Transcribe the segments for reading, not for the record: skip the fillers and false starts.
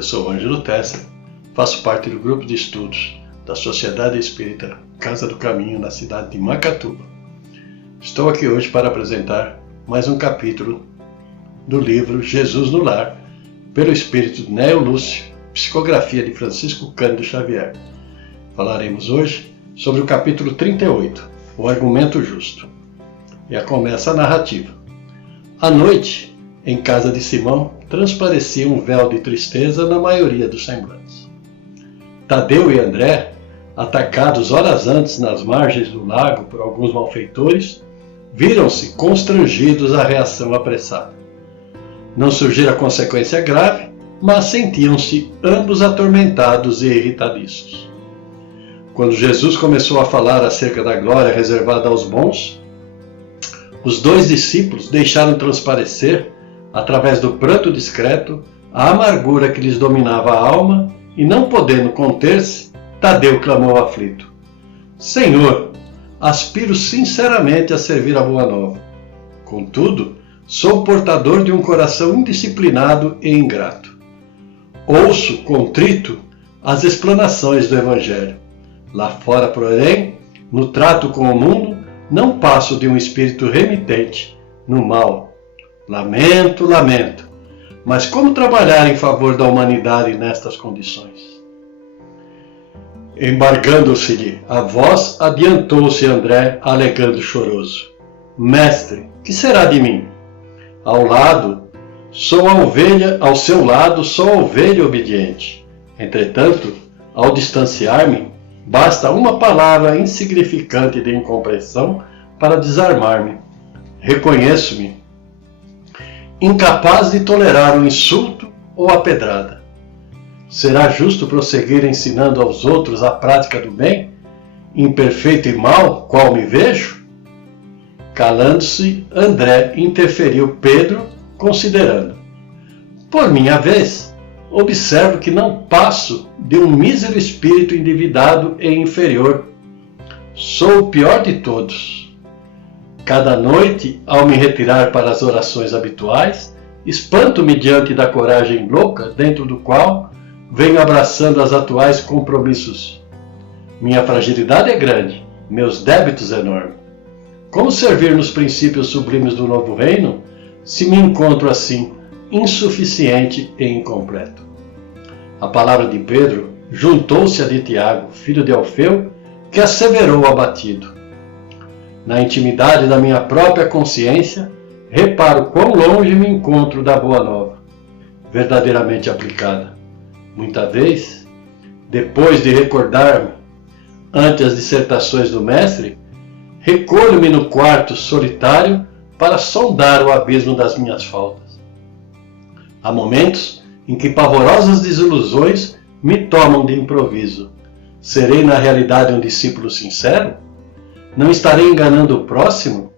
Eu sou Ângelo Tessa, faço parte do grupo de estudos da Sociedade Espírita Casa do Caminho na cidade de Macatuba. Estou aqui hoje para apresentar mais um capítulo do livro Jesus no Lar, pelo espírito Neo Lúcio, psicografia de Francisco Cândido Xavier. Falaremos hoje sobre o capítulo 38, o argumento justo. E começa a narrativa. À noite, em casa de Simão, transparecia um véu de tristeza na maioria dos semblantes. Tadeu e André, atacados horas antes nas margens do lago por alguns malfeitores, viram-se constrangidos à reação apressada. Não surgira consequência grave, mas sentiam-se ambos atormentados e irritadiços. Quando Jesus começou a falar acerca da glória reservada aos bons, os dois discípulos deixaram transparecer, através do pranto discreto, a amargura que lhes dominava a alma, e não podendo conter-se, Tadeu clamou aflito: Senhor, aspiro sinceramente a servir a boa nova. Contudo, sou portador de um coração indisciplinado e ingrato. Ouço, contrito, as explanações do Evangelho. Lá fora, porém, no trato com o mundo, não passo de um espírito remitente no mal. Lamento, mas como trabalhar em favor da humanidade nestas condições? Embargando-se-lhe a voz, adiantou-se André, alegando choroso: Mestre, que será de mim? Ao seu lado sou a ovelha obediente. Entretanto, ao distanciar-me, basta uma palavra insignificante de incompreensão para desarmar-me. Reconheço-me incapaz de tolerar o insulto ou a pedrada. Será justo prosseguir ensinando aos outros a prática do bem, imperfeito e mal, qual me vejo? Calando-se, André interferiu Pedro, considerando: Por minha vez, observo que não passo de um mísero espírito endividado e inferior. Sou o pior de todos. Cada noite, ao me retirar para as orações habituais, espanto-me diante da coragem louca dentro do qual venho abraçando os atuais compromissos. Minha fragilidade é grande, meus débitos enormes. Como servir nos princípios sublimes do novo reino, se me encontro assim, insuficiente e incompleto? A palavra de Pedro juntou-se à de Tiago, filho de Alfeu, que asseverou abatido: Na intimidade da minha própria consciência, reparo quão longe me encontro da boa nova, verdadeiramente aplicada. Muita vez, depois de recordar-me ante as dissertações do mestre, recolho-me no quarto solitário para sondar o abismo das minhas faltas. Há momentos em que pavorosas desilusões me tomam de improviso. Serei na realidade um discípulo sincero? Não estarei enganando o próximo?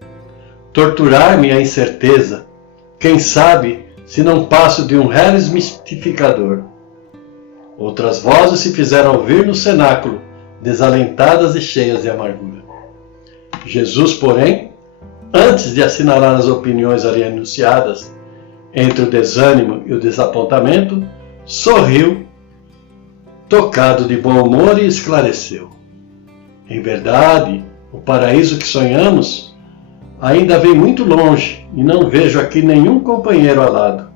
Torturar-me a incerteza. Quem sabe se não passo de um reles mistificador? Outras vozes se fizeram ouvir no cenáculo, desalentadas e cheias de amargura. Jesus, porém, antes de assinalar as opiniões ali enunciadas entre o desânimo e o desapontamento, sorriu, tocado de bom humor, e esclareceu: Em verdade, o paraíso que sonhamos ainda vem muito longe e não vejo aqui nenhum companheiro ao lado.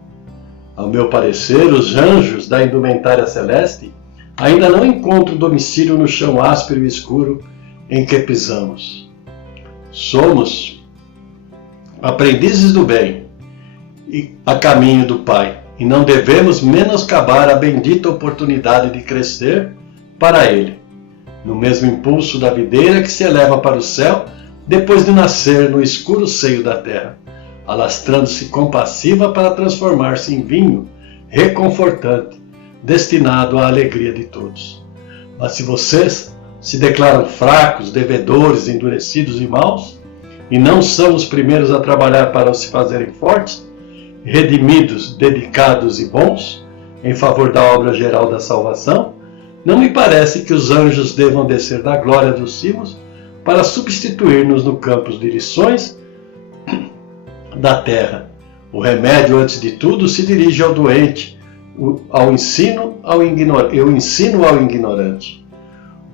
Ao meu parecer, os anjos da indumentária celeste ainda não encontram domicílio no chão áspero e escuro em que pisamos. Somos aprendizes do bem e a caminho do Pai, e não devemos menoscabar a bendita oportunidade de crescer para Ele, no mesmo impulso da videira que se eleva para o céu depois de nascer no escuro seio da terra, alastrando-se compassiva para transformar-se em vinho reconfortante, destinado à alegria de todos. Mas se vocês se declaram fracos, devedores, endurecidos e maus, e não são os primeiros a trabalhar para se fazerem fortes, redimidos, dedicados e bons, em favor da obra geral da salvação, não me parece que os anjos devam descer da glória dos cimos para substituir-nos no campo de lições da terra. O remédio, antes de tudo, se dirige ao doente, eu ensino ao ignorante.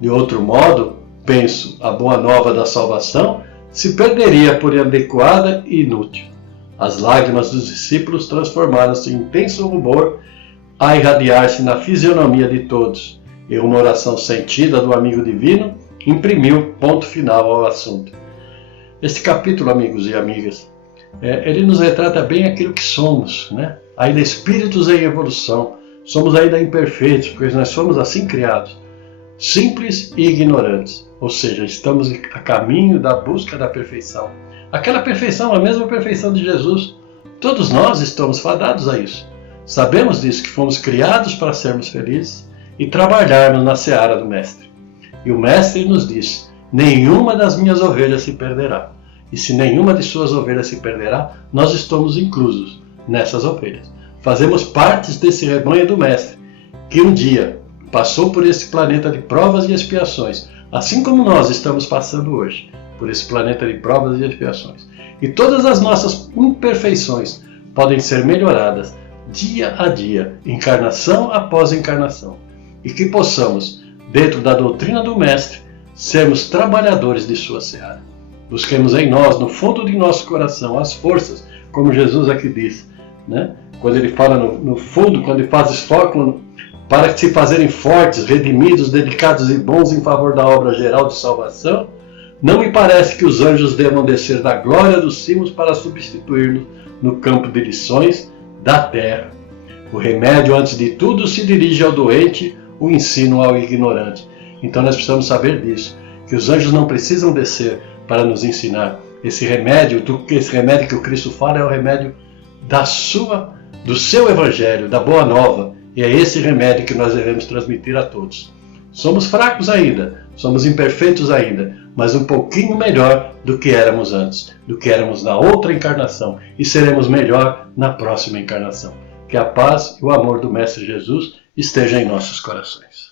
De outro modo, penso, a boa nova da salvação se perderia por inadequada e inútil. As lágrimas dos discípulos transformaram-se em intenso rubor a irradiar-se na fisionomia de todos, e uma oração sentida do amigo divino imprimiu ponto final ao assunto. Este capítulo, amigos e amigas, ele nos retrata bem aquilo que somos, né? Ainda espíritos em evolução, somos ainda imperfeitos, porque nós somos assim criados, simples e ignorantes, ou seja, estamos a caminho da busca da perfeição. Aquela perfeição, a mesma perfeição de Jesus, todos nós estamos fadados a isso. Sabemos disso, que fomos criados para sermos felizes e trabalharmos na seara do Mestre. E o Mestre nos diz: nenhuma das minhas ovelhas se perderá. E se nenhuma de suas ovelhas se perderá, nós estamos inclusos nessas ovelhas. Fazemos parte desse rebanho do Mestre, que um dia passou por esse planeta de provas e expiações, assim como nós estamos passando hoje, por esse planeta de provas e expiações. E todas as nossas imperfeições podem ser melhoradas dia a dia, encarnação após encarnação, e que possamos, dentro da doutrina do Mestre, sermos trabalhadores de sua seara. Busquemos em nós, no fundo de nosso coração, as forças, como Jesus aqui diz, né? Quando ele fala no fundo, quando ele faz esforço para se fazerem fortes, redimidos, dedicados e bons em favor da obra geral de salvação, não me parece que os anjos devam descer da glória dos cimos para substituir-nos no campo de lições da terra. O remédio, antes de tudo, se dirige ao doente, o ensino ao ignorante. Então nós precisamos saber disso, que os anjos não precisam descer para nos ensinar. Esse remédio que o Cristo fala é o remédio do seu evangelho, da boa nova, e é esse remédio que nós devemos transmitir a todos. Somos fracos ainda, somos imperfeitos ainda, mas um pouquinho melhor do que éramos antes, do que éramos na outra encarnação, e seremos melhor na próxima encarnação. Que a paz e o amor do Mestre Jesus esteja em nossos corações.